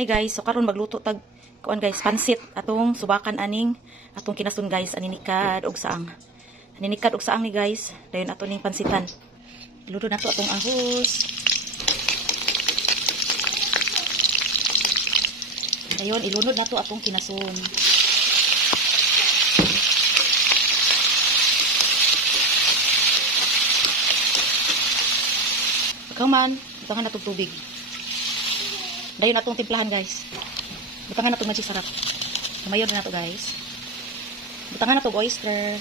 Hi guys, so karon magluto tag kuan guys, pansit atong subakan aning atong kinasun guys, aninikad og saang. Aninikad og saang ni guys, dayon ato ning pansitan. Luto nato atong ahos. Dayon ilunod nato atong kinasun. Pagkaman, butangan natong tubig. Dayon natong timplahan guys. Butangan natong magic sarap. Mayor na to guys. Butangan natong oyster.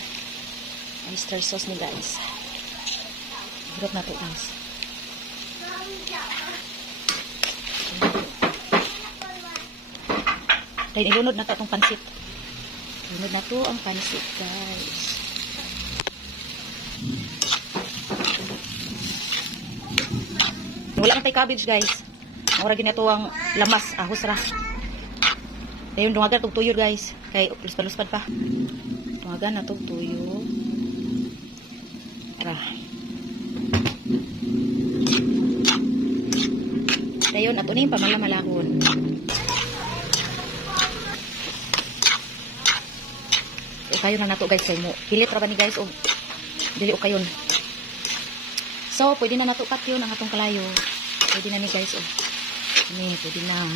Oyster sauce ni guys. Hirap na to guys. Dayon ilunod na to atong pansit. Ilunod na to ang pansit guys. Wala kang cabbage guys. Ora gini ato ang lamas, ahos ra. Dayon dungagan tog tuyo guys. Kay luspan-luspan pa. Dungagan na tog tuyo. Ra. Dayon ato ni pamalamalahon. Kayo na nato guys kay mo. Pilit ra ba ni guys og dili o kayon. So pwede na nato cut yun ang atong kalayo. Pwede na ni guys oh. Ini, pwede na.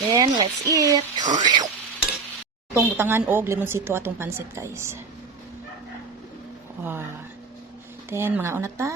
Then, let's eat. Itong butangan o lemonsito atong pansit, guys. Wow. Then, mga unata.